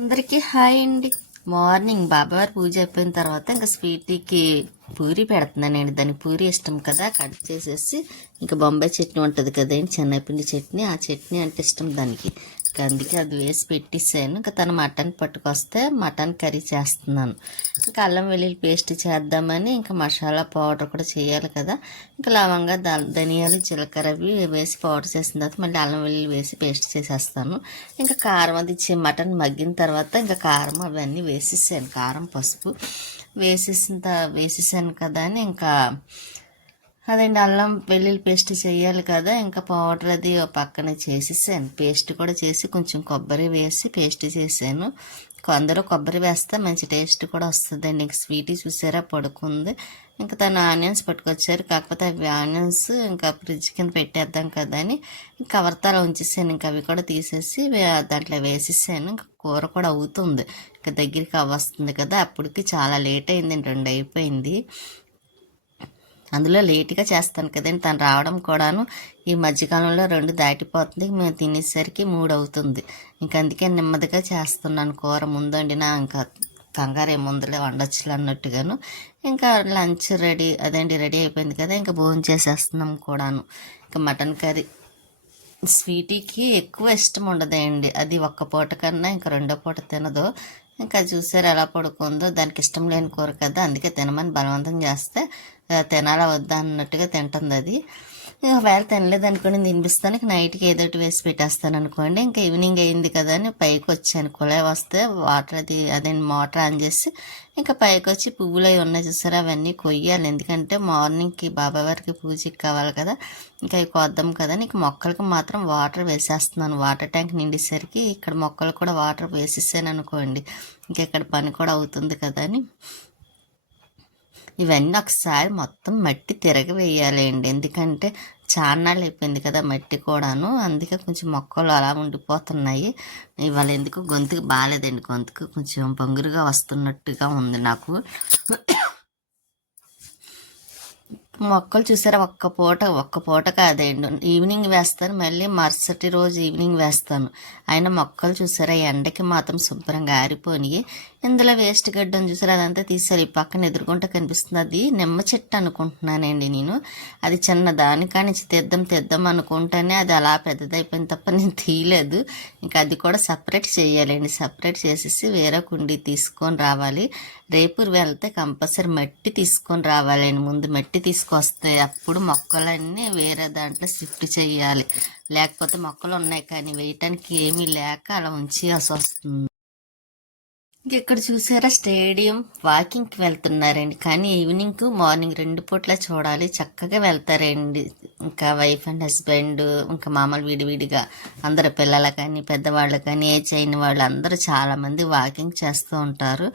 అందరికీ హాయ్ అండి. మార్నింగ్ బాబావారి పూజ అయిపోయిన తర్వాత ఇంకా స్వీటీకి పూరి పెడుతున్నానండి. దానికి పూరి ఇష్టం కదా, కట్ చేసేసి ఇంకా బొంబాయి చట్నీ ఉంటుంది కదండి, శనగపిండి చట్నీ. ఆ చట్నీ అంటే ఇష్టం దానికి. ఇంకా అందుకే అది వేసి పెట్టేసాను. ఇంకా తను మటన్ పట్టుకొస్తే మటన్ కర్రీ చేస్తున్నాను. ఇంకా అల్లం వెల్లుల్లి పేస్ట్ చేద్దామని ఇంకా మసాలా పౌడర్ కూడా చేయాలి కదా. ఇంకా లవంగా ధనియాలు జీలకర్ర అవి వేసి పౌడర్ చేసిన తర్వాత మళ్ళీ అల్లం వెల్లుల్లి వేసి పేస్ట్ చేసేస్తాను. ఇంకా కారం అది మటన్ మగ్గిన తర్వాత ఇంకా కారం అవన్నీ వేసేసాను. కారం పసుపు వేసేసాను కదా అని ఇంకా అదండి అల్లం వెల్లుల్లి పేస్ట్ చేయాలి కదా. ఇంకా పౌడర్ అది పక్కన చేసేసాను. పేస్ట్ కూడా చేసి కొంచెం కొబ్బరి వేసి పేస్ట్ చేశాను. అందరూ కొబ్బరి వేస్తే మంచి టేస్ట్ కూడా వస్తుందండి. ఇంక స్వీటీ చూసారా పడుకుంది. ఇంకా తను ఆనియన్స్ పట్టుకొచ్చారు. కాకపోతే అవి ఆనియన్స్ ఇంకా ఫ్రిడ్జ్ కింద పెట్టేద్దాం కదా అని కవర్తో అలా ఉంచేసాను. ఇంకా అవి కూడా తీసేసి దాంట్లో వేసేసాను. ఇంకా కూర కూడా అవుతుంది. ఇంకా దగ్గరికి అవ్వస్తుంది కదా. అప్పటికి చాలా లేట్ అయిందండి, 2 అయిపోయింది. అందులో లేట్గా చేస్తాను కదండి. తను రావడం కూడాను ఈ మధ్యకాలంలో 2 దాటిపోతుంది. మేము తినేసరికి 3 అవుతుంది. ఇంకా అందుకే నెమ్మదిగా చేస్తున్నాను. కూర ముందండినా ఇంకా కంగారు ఏముందులే వండొచ్చులు అన్నట్టుగాను. ఇంకా లంచ్ రెడీ అయిపోయింది కదా. ఇంకా భోజనం చేసేస్తున్నాం కూడాను. ఇంకా మటన్ కర్రీ స్వీటీకి ఎక్కువ ఇష్టం ఉండదండి. అది ఒక్క పూట కన్నా ఇంకా 2వ పూట తినదు. ఇంకా చూసారు ఎలా పడుకుందో. దానికి ఇష్టం లేని కూర కదా, అందుకే తినమని బలవంతం చేస్తే తినాలా వద్దా అన్నట్టుగా తింటుంది అది. ఒకవేళ తినలేదు అనుకోండి తినిపిస్తానికి నైట్కి ఏదోటి వేసి పెట్టేస్తాను అనుకోండి. ఇంకా ఈవినింగ్ అయింది కదా అని పైకి వచ్చాను. కుళాయి వస్తే వాటర్ అదే మోటార్ ఆన్ చేసి ఇంకా పైకి వచ్చి పువ్వులు అవి ఉన్నాయి చూసారా, అవన్నీ కొయ్యాలి. ఎందుకంటే మార్నింగ్కి బాబాయ్ వారికి పూజకి కావాలి కదా. ఇంకా అవి కొద్దాం కదా. నీకు మొక్కలకి మాత్రం వాటర్ వేసేస్తున్నాను. వాటర్ ట్యాంక్ నిండేసరికి ఇక్కడ మొక్కలు కూడా వాటర్ వేసేసాను అనుకోండి. ఇంకా ఇక్కడ పని కూడా అవుతుంది కదా అని ఇవన్నీ ఒకసారి మొత్తం మట్టి తిరగవేయాలండి. ఎందుకంటే చాన్నాళ్ళు అయిపోయింది కదా మట్టి కూడాను. అందుకే కొంచెం మొక్కలు అలా ఉండిపోతున్నాయి. ఇవాళ ఎందుకు గొంతుకు బాగాలేదండి. గొంతుకు కొంచెం పొంగురుగా వస్తున్నట్టుగా ఉంది నాకు. మొక్కలు చూసారా, ఒక్క పూట కాదండి, ఈవినింగ్ వేస్తాను, మళ్ళీ మరుసటి రోజు ఈవినింగ్ వేస్తాను. అయినా మొక్కలు చూసారా ఎండకి మాత్రం శుభ్రంగా ఆరిపోయి. ఇందులో వేస్ట్ గడ్డని చూసారా అదంతా తీసారు. ఈ పక్కన ఎదురుకుంటా కనిపిస్తుంది, అది నిమ్మ చెట్టు అనుకుంటున్నానండి నేను. అది చిన్న దానికానించి తెద్దాం అనుకుంటేనే అది అలా పెద్దదైపోయింది తప్ప నేను తీయలేదు. ఇంకా అది కూడా సపరేట్ చేయాలండి. సపరేట్ చేసేసి వేరే కుండీ తీసుకొని రావాలి. రేపు వెళ్తే కంపల్సరీ మట్టి తీసుకొని రావాలండి. ముందు మట్టి తీసుకొస్తే అప్పుడు మొక్కలన్నీ వేరే దాంట్లో షిఫ్ట్ చేయాలి. లేకపోతే మొక్కలు ఉన్నాయి కానీ వేయటానికి ఏమీ లేక అలా ఉంచేయాల్సి వస్తుంది. ఇక్కడ చూసారా స్టేడియం వాకింగ్కి వెళ్తున్నారండి. కానీ ఈవినింగ్ మార్నింగ్ 2 పూట్ల చూడాలి. చక్కగా వెళ్తారండి. ఇంకా వైఫ్ అండ్ హస్బెండ్ ఇంకా మామూలు విడివిడిగా అందరు పిల్లలు కానీ పెద్దవాళ్ళు కానీ ఏజ్ అయిన వాళ్ళు అందరూ చాలామంది వాకింగ్ చేస్తూ ఉంటారు.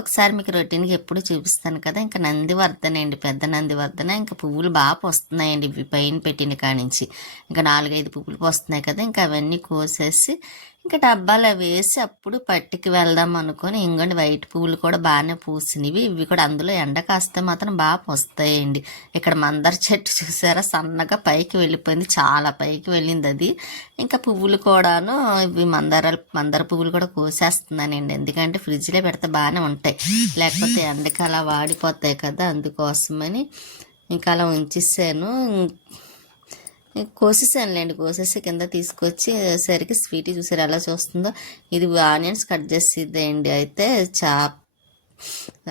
ఒకసారి మీకు రొటీన్గా ఎప్పుడు చూపిస్తాను కదా. ఇంకా నందివర్ధన అండి, పెద్ద నందివర్ధన. ఇంకా పువ్వులు బాగా పోస్తున్నాయండి ఇవి పైన పెట్టిన కానించి. ఇంకా 4-5 పువ్వులు పోస్తున్నాయి కదా. ఇంకా అవన్నీ కోసేసి ఇంకా డబ్బాలో వేసి అప్పుడు పట్టుకి వెళ్దాం అనుకొని ఇంకోండి వైట్ పువ్వులు కూడా బాగానే పూసినవి. ఇవి కూడా అందులో ఎండ కాస్తే మాత్రం బాగా పూస్తాయండి. ఇక్కడ మందార చెట్టు చూసారా సన్నగా పైకి వెళ్ళిపోయింది, చాలా పైకి వెళ్ళింది అది. ఇంకా పువ్వులు కూడాను ఇవి మందార పువ్వులు కూడా కోసేస్తున్నానండి. ఎందుకంటే ఫ్రిడ్జ్లో పెడితే బాగానే ఉంటాయి, లేకపోతే ఎండకి అలా వాడిపోతాయి కదా. అందుకోసమని ఇంకా అలా ఉంచేసాను. కోసేసి కింద తీసుకొచ్చి సరికి స్వీటీ చూసారు ఎలా చూస్తుందో. ఇది ఆనియన్స్ కట్ చేసిద్దండి. అయితే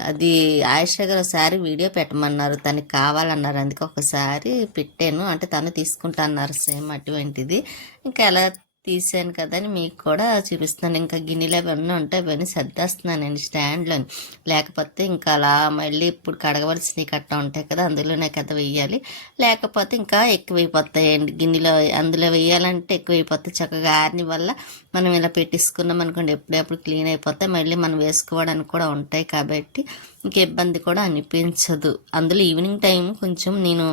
అది ఆయుష గారు ఒకసారి వీడియో పెట్టమన్నారు, తనకి కావాలన్నారు. అందుకే ఒకసారి పెట్టాను. అంటే తను తీసుకుంటా అన్నారు సేమ్ అటువంటిది. ఇంకా ఎలా తీసాను కదా అని మీకు కూడా చూపిస్తున్నాను. ఇంకా గిన్నెలు అవన్నీ ఉంటాయి, అవన్నీ సర్దేస్తున్నానండి స్టాండ్లోని. లేకపోతే ఇంకా అలా మళ్ళీ ఇప్పుడు కడగవలసినవి కట్ట ఉంటాయి కదా, అందులోనే కదా వేయాలి. లేకపోతే ఇంకా ఎక్కువైపోతాయండి గిన్నెలో. అందులో వేయాలంటే ఎక్కువైపోతాయి. చక్కగా ఆరిని వల్ల మనం ఇలా పెట్టేసుకున్నాం అనుకోండి ఎప్పుడెప్పుడు క్లీన్ అయిపోతాయి. మళ్ళీ మనం వేసుకోవడానికి కూడా ఉంటాయి కాబట్టి ఇంక ఇబ్బంది కూడా అనిపించదు. అందులో ఈవినింగ్ టైం కొంచెం నేను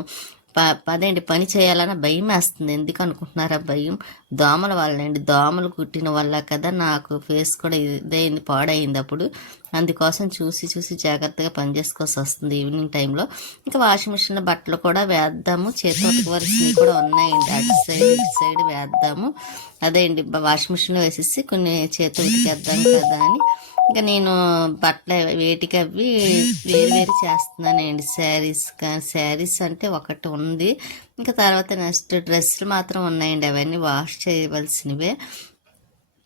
అదేంటి పని చేయాలన్న భయం వేస్తుంది. ఎందుకు అనుకుంటున్నారా భయం? దోమల వల్లండి. దోమలు కుట్టిన వల్ల కదా నాకు ఫేస్ కూడా ఇదైంది, పాడైంది. అప్పుడు అందుకోసం చూసి చూసి జాగ్రత్తగా పని చేసుకోవాల్సి వస్తుంది ఈవినింగ్ టైంలో. ఇంకా వాషింగ్ మిషన్లో బట్టలు కూడా వేద్దాము, చేతి ఉతకవలసినవి కూడా ఉన్నాయండి, అటు సైడ్ ఇటు సైడ్ వేద్దాము. అదే అండి, వాషింగ్ మిషన్లో వేసేసి కొన్ని చేతి ఉతికేద్దాం కదా అని ఇంకా నేను బట్టలు వేటికి అవి వేరు వేరు చేస్తున్నానండి. శారీస్ అంటే ఒకటి ఉంది, ఇంకా తర్వాత నెక్స్ట్ డ్రెస్సులు మాత్రం ఉన్నాయండి, అవన్నీ వాష్ చేయవలసినవే.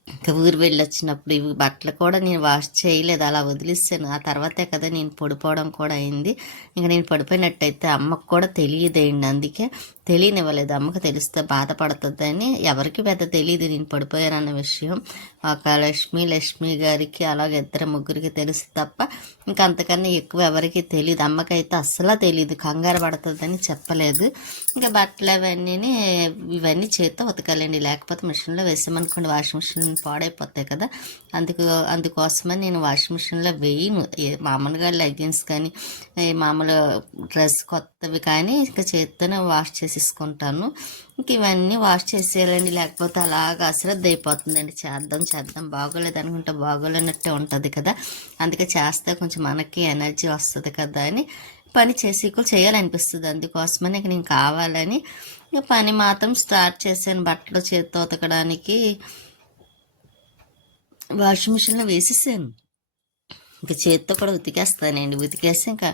ఇంకా ఊరు వెళ్ళొచ్చినప్పుడు ఇవి బట్టలు కూడా నేను వాష్ చేయలేదు, అలా వదిలిస్తాను. ఆ తర్వాతే కదా నేను పడిపోవడం కూడా అయింది. ఇంకా నేను పడిపోయినట్టయితే అమ్మకు కూడా తెలియదేయండి, అందుకే తెలియనివ్వలేదు. అమ్మకు తెలిస్తే బాధపడుతుందని, ఎవరికి పెద్ద తెలియదు నేను పడిపోయానన్న విషయం. ఒక లక్ష్మి గారికి అలాగే ఇద్దరు ముగ్గురికి తెలుసు తప్ప ఇంకా అంతకన్నా ఎక్కువ ఎవరికి తెలియదు. అమ్మకైతే అస్సలు తెలియదు, కంగారు పడుతుందని చెప్పలేదు. ఇంకా బట్టలు ఇవన్నీ చేత్తో ఉతకాలండి, లేకపోతే మిషన్లో వేసామనుకోండి వాషింగ్ మిషన్ పాడైపోతాయి కదా. అందుకోసమని నేను వాషింగ్ మిషన్లో వేయను. మామూలుగా లెగ్గిన్స్ కానీ మామూలు డ్రెస్ కొత్తవి కానీ ఇంకా చేత్తోనే వాష్ చేసేసుకుంటాను. ఇంక ఇవన్నీ వాష్ చేసేయాలండి, లేకపోతే అలాగా అశ్రద్ధ అయిపోతుందండి. చేద్దాం బాగోలేదు అనుకుంటే బాగోలేనట్టే ఉంటుంది కదా. అందుకే చేస్తే కొంచెం మనకి ఎనర్జీ వస్తుంది కదా అని పని చేయాలనిపిస్తుంది. అందుకోసమని ఇక నేను కావాలని ఇక పని మాత్రం స్టార్ట్ చేశాను. బట్టలు చేత్తో ఉతకడానికి వాషింగ్ మిషన్లో వేసేసాను. ఇంకా చేత్తో కూడా ఉతికేస్తానండి. ఉతికేసి ఇంకా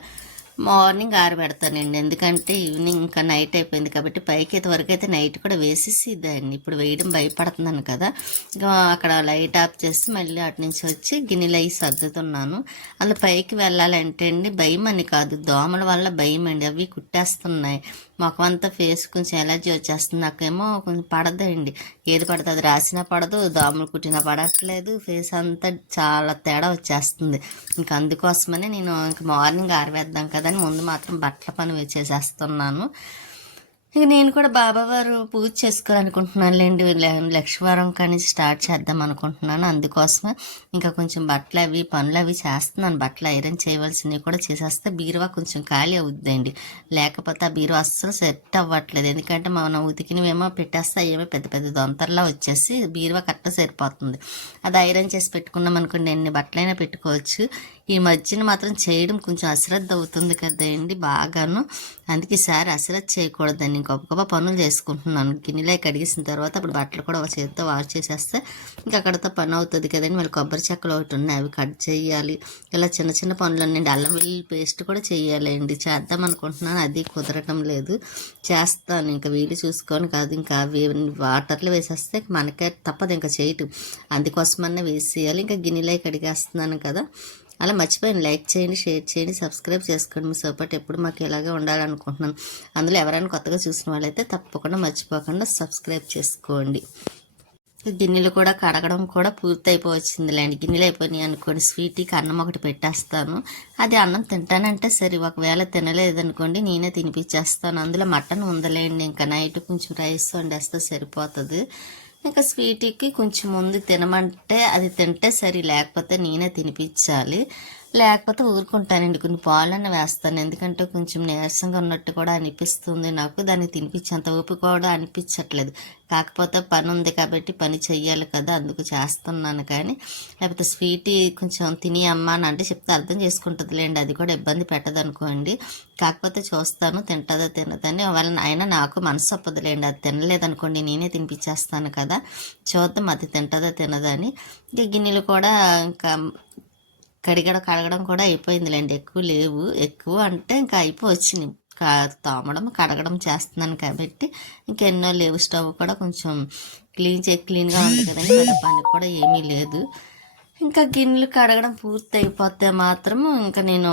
మార్నింగ్ ఆరబెడతానండి, ఎందుకంటే ఈవినింగ్ ఇంకా నైట్ అయిపోయింది కాబట్టి. పైకి అయితే వరకు అయితే నైట్ కూడా వేసేసి దాన్ని ఇప్పుడు వేయడం భయపడుతున్నాను కదా. ఇంకా అక్కడ లైట్ ఆఫ్ చేసి మళ్ళీ అటు నుంచి వచ్చి గిన్నెలు అవి సర్దుతున్నాను. అందులో పైకి వెళ్ళాలంటే అండి భయం అని కాదు, దోమల వల్ల భయం అండి. అవి కుట్టేస్తున్నాయి, ముఖం అంతా ఫేస్ కొంచెం ఎలర్జీ వచ్చేస్తుంది. నాకేమో కొంచెం పడదండి, ఏది పడుతుంది అది రాసినా పడదు, దోమలు కుట్టినా పడట్లేదు, ఫేస్ అంతా చాలా తేడా వచ్చేస్తుంది. ఇంకా అందుకోసమనే నేను ఇంక మార్నింగ్ ఆరవేద్దాం కదా అని ముందు మాత్రం బట్టల పని చేసేస్తున్నాను. ఇక నేను కూడా బాబావారు పూజ చేసుకోవాలనుకుంటున్నానులేండి, లక్షవారం కానీ స్టార్ట్ చేద్దాం అనుకుంటున్నాను. అందుకోసమే ఇంకా కొంచెం పనులు అవి చేస్తున్నాను. బట్టలు ఐరన్ చేయవలసినవి కూడా చేసేస్తే బీరువా కొంచెం ఖాళీ అవుద్దండి, లేకపోతే ఆ బీరువా అస్సలు సెట్ అవ్వట్లేదు. ఎందుకంటే మనం ఉతికినవేమో పెట్టేస్తే ఏమో పెద్ద పెద్ద దొంతర్లా వచ్చేసి బీరువా కరెక్ట్గా సరిపోతుంది. అది ఐరన్ చేసి పెట్టుకున్నాం అనుకోండి ఎన్ని బట్టలైనా పెట్టుకోవచ్చు. ఈ మధ్యన మాత్రం చేయడం కొంచెం అశ్రద్ధ అవుతుంది కదండి బాగాను. అందుకే ఈసారి అశ్రద్ధ చేయకూడదని గొప్ప పనులు చేసుకుంటున్నాను. గిన్నెలే కడిగేసిన తర్వాత అప్పుడు బట్టలు కూడా ఒక చేతితో వాష్ చేసేస్తే ఇంకా అక్కడతో పని అవుతుంది కదండి. మళ్ళీ కొబ్బరి చెక్కలు ఒకటి ఉన్నాయి, అవి కట్ చేయాలి. ఇలా చిన్న చిన్న పనులు అన్నీ, అల్లం వెల్లుల్లి పేస్ట్ కూడా చేయాలండి. చేద్దాం అనుకుంటున్నాను, అది కుదరటం లేదు. చేస్తాను ఇంకా వీలు చూసుకొని కాదు, ఇంకా వాటర్లో వేసేస్తే మనకే తప్పదు ఇంకా చేయటం. అందుకోసమన్నా వేసేయాలి. ఇంకా గిన్నెలే కడిగేస్తున్నాను కదా. అలా మర్చిపోయాను, లైక్ చేయండి, షేర్ చేయండి, సబ్స్క్రైబ్ చేసుకోండి. మీ సపోర్ట్ ఎప్పుడు మాకు ఇలాగే ఉండాలనుకుంటున్నాను. అందులో ఎవరైనా కొత్తగా చూసిన వాళ్ళైతే తప్పకుండా మర్చిపోకుండా సబ్స్క్రైబ్ చేసుకోండి. గిన్నెలు కూడా కడగడం కూడా పూర్తి అయిపోవచ్చిందిలేండి. గిన్నెలు అయిపోయినాయి అనుకోండి, స్వీట్కి అన్నం ఒకటి పెట్టేస్తాను. అది అన్నం తింటానంటే సరే, ఒకవేళ తినలేదనుకోండి నేనే తినిపించేస్తాను. అందులో మటన్ ఉందలేండి, ఇంకా నైట్ కొంచెం రైస్ వండేస్తే సరిపోతుంది. ఇంకా స్వీట్కి కొంచెం ముందు తినమంటే అది తింటే సరే, లేకపోతే నేనే తినిపించాలి. లేకపోతే ఊరుకుంటానండి, కొన్ని పాలన్న వేస్తాను. ఎందుకంటే కొంచెం నీరసంగా ఉన్నట్టు కూడా అనిపిస్తుంది నాకు, దాన్ని తినిపించేంత ఓపిక కూడా అనిపించట్లేదు. కాకపోతే పని ఉంది కాబట్టి పని చెయ్యాలి కదా, అందుకు చేస్తున్నాను. కానీ లేకపోతే స్వీట్ కొంచెం తిని అమ్మ అని అంటే చెప్తే అర్థం చేసుకుంటుందిలేండి, అది కూడా ఇబ్బంది పెట్టదు అనుకోండి. కాకపోతే చూస్తాను తింటుందో తినదని. వాళ్ళ అయినా నాకు మనసు ఒప్పదులేండి, అది తినలేదనుకోండి నేనే తినిపించేస్తాను కదా. చూద్దాం అది తింటుందో తినదని. ఇంకా గిన్నెలు కూడా ఇంకా కడగడం కూడా అయిపోయిందిలేండి, ఎక్కువ లేవు. ఎక్కువ అంటే ఇంకా అయిపోవచ్చినాయి, తోమడం కడగడం చేస్తున్నాను కాబట్టి ఇంకెన్నో లేవు. స్టవ్ కూడా కొంచెం క్లీన్గా ఉంది కదండి, పెద్ద పని కూడా ఏమీ లేదు. ఇంకా గిన్నెలు కడగడం పూర్తి అయిపోతే మాత్రము ఇంకా నేను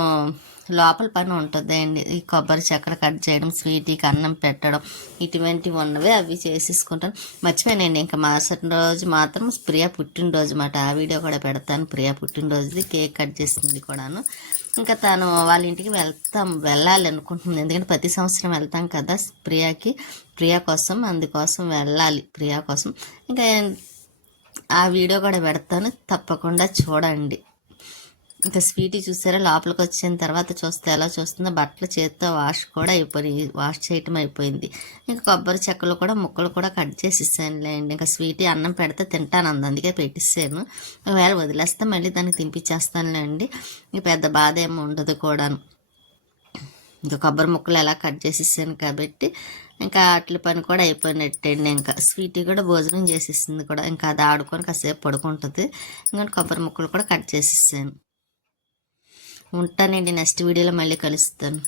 లోపల పని ఉంటుందండి. ఈ కొబ్బరి చెక్కలు కట్ చేయడం, స్వీట్కి అన్నం పెట్టడం, ఇటువంటివి ఉన్నవి అవి చేసేసుకుంటాను. మర్చిపోయానండి, ఇంకా మరుసటి రోజు మాత్రం ప్రియా పుట్టినరోజు మాట, ఆ వీడియో కూడా పెడతాను. ప్రియా పుట్టినరోజుది కేక్ కట్ చేసింది కూడాను. ఇంకా తను వాళ్ళ ఇంటికి వెళ్ళాలి అనుకుంటుంది, ఎందుకంటే ప్రతి సంవత్సరం వెళ్తాం కదా ప్రియా కోసం, అందుకోసం వెళ్ళాలి ప్రియా కోసం. ఇంకా ఆ వీడియో కూడా పెడతాను, తప్పకుండా చూడండి. ఇంకా స్వీటీ చూసారా లోపలికి వచ్చిన తర్వాత చూస్తే ఎలా చూస్తుందో బట్టలు చేతితో వాష్ కూడా అయిపోయి వాష్ చేయటం అయిపోయింది. ఇంకా కొబ్బరి చెక్కలు కూడా ముక్కలు కూడా కట్ చేసి ఇస్తానులేండి. ఇంకా స్వీటీ అన్నం పెడితే తింటాను అంది, అందుకే పెట్టిస్తాను. ఒకవేళ వదిలేస్తే మళ్ళీ దానికి తినిపించేస్తానులేండి. ఇంక పెద్ద బాధ ఏమి ఉండదు కూడాను. ఇంకా కొబ్బరి ముక్కలు ఎలా కట్ చేసేసాను కాబట్టి ఇంకా అట్ల పని కూడా అయిపోయినట్టండి. ఇంకా స్వీటీ కూడా భోజనం చేసేసింది కూడా, ఇంకా అది ఆడుకొని కాసేపు పడుకుంటుంది. ఇంకా కొబ్బరి ముక్కలు కూడా కట్ చేసేసాను. ఉంటానండి, నెక్స్ట్ వీడియోలో మళ్ళీ కలుస్తాను.